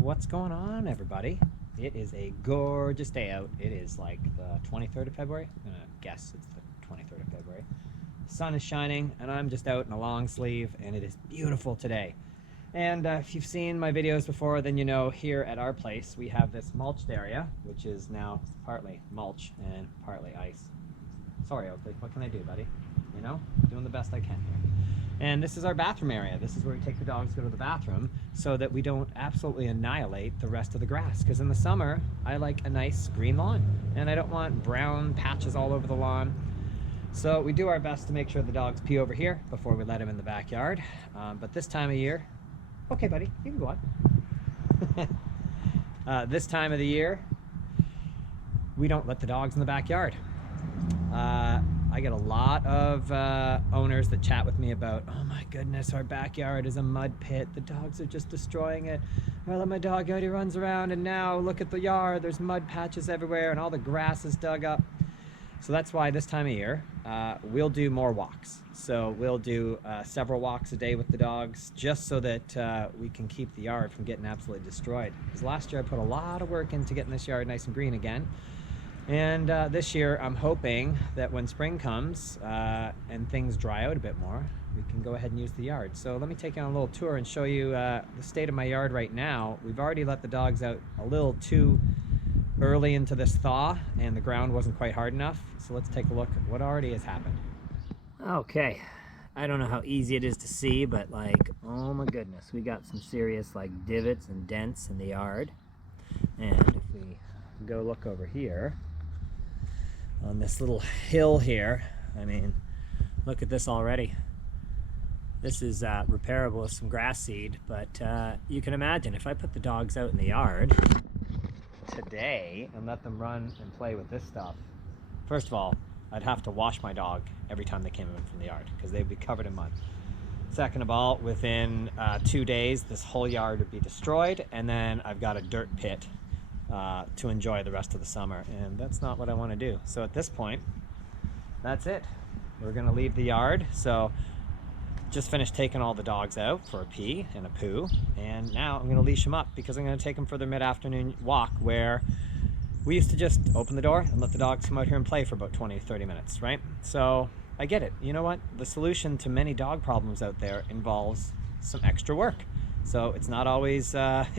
What's going on, everybody? It is a gorgeous day out. It is like the 23rd of February. I'm gonna guess it's the 23rd of February. The sun is shining and I'm just out in a long sleeve and it is beautiful today. And if you've seen my videos before, then you know here at our place we have this mulched area, which is now partly mulch and partly ice. Sorry, Oakley, what can I do, buddy? You know, doing the best I can here. And this is our bathroom area. This is where we take the dogs to go to the bathroom so that we don't absolutely annihilate the rest of the grass. Because in the summer, I like a nice green lawn and I don't want brown patches all over the lawn. So we do our best to make sure the dogs pee over here before we let them in the backyard. But this time of year, okay buddy, you can go on. This time of the year, we don't let the dogs in the backyard. I get a lot of owners that chat with me about, oh my goodness, our backyard is a mud pit. The dogs are just destroying it. I let my dog out, he runs around, and now look at the yard. There's mud patches everywhere and all the grass is dug up. So that's why this time of year, we'll do more walks. So we'll do several walks a day with the dogs just so that we can keep the yard from getting absolutely destroyed. Because last year I put a lot of work into getting this yard nice and green again. And this year I'm hoping that when spring comes and things dry out a bit more, we can go ahead and use the yard. So let me take you on a little tour and show you the state of my yard right now. We've already let the dogs out a little too early into this thaw and the ground wasn't quite hard enough. So let's take a look at what already has happened. Okay, I don't know how easy it is to see, but like, oh my goodness, we got some serious like divots and dents in the yard. And if we go look over here, on this little hill here, I mean, look at this already. This is repairable with some grass seed, but you can imagine if I put the dogs out in the yard today and let them run and play with this stuff, first of all, I'd have to wash my dog every time they came in from the yard because they'd be covered in mud. Second of all, within 2 days, this whole yard would be destroyed, and then I've got a dirt pit to enjoy the rest of the summer, and that's not what I want to do. So at this point, that's it. We're gonna leave the yard. So just finished taking all the dogs out for a pee and a poo, and now I'm gonna leash them up because I'm gonna take them for their mid-afternoon walk where we used to just open the door and let the dogs come out here and play for about 20-30 minutes, right? So I get it. You know what? The solution to many dog problems out there involves some extra work. So it's not always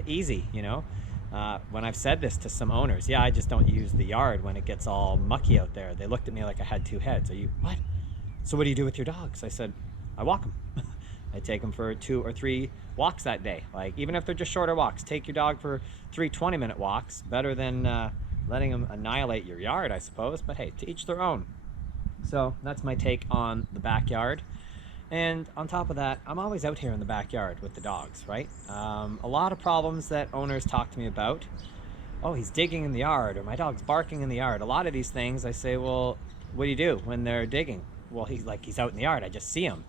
easy, you know? When I've said this to some owners, yeah, I just don't use the yard when it gets all mucky out there. They looked at me like I had two heads. Are you, what? So what do you do with your dogs? I said, I walk them. I take them for 2 or 3 walks that day. Like, even if they're just shorter walks, take your dog for 3 20-minute walks. Better than letting them annihilate your yard, I suppose. But hey, to each their own. So that's my take on the backyard. And on top of that, I'm always out here in the backyard with the dogs, right? A lot of problems that owners talk to me about. Oh, he's digging in the yard, or my dog's barking in the yard. A lot of these things, I say, well, what do you do when they're digging? Well, he's out in the yard, I just see him.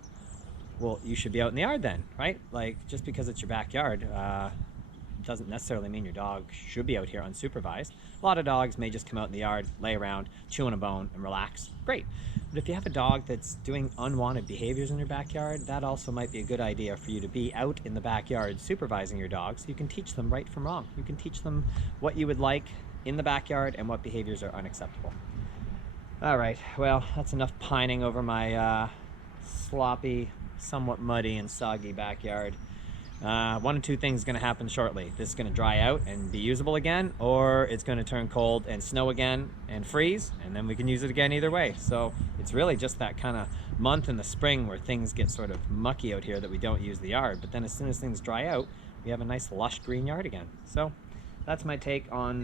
Well, you should be out in the yard then, right? Like, just because it's your backyard doesn't necessarily mean your dog should be out here unsupervised. A lot of dogs may just come out in the yard, lay around, chew on a bone, and relax. Great. But if you have a dog that's doing unwanted behaviors in your backyard, that also might be a good idea for you to be out in the backyard supervising your dogs. You can teach them right from wrong. You can teach them what you would like in the backyard and what behaviors are unacceptable. All right, well, that's enough pining over my sloppy, somewhat muddy and soggy backyard. One of two things is going to happen shortly. This is going to dry out and be usable again, or it's going to turn cold and snow again and freeze, and then we can use it again either way. So it's really just that kind of month in the spring where things get sort of mucky out here that we don't use the yard. But then as soon as things dry out, we have a nice lush green yard again. So that's my take on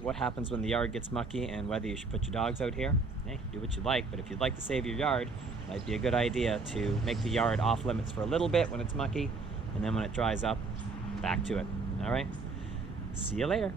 what happens when the yard gets mucky and whether you should put your dogs out here. Hey, do what you like, but if you'd like to save your yard, it might be a good idea to make the yard off limits for a little bit when it's mucky, and then when it dries up, back to it. All right, see you later.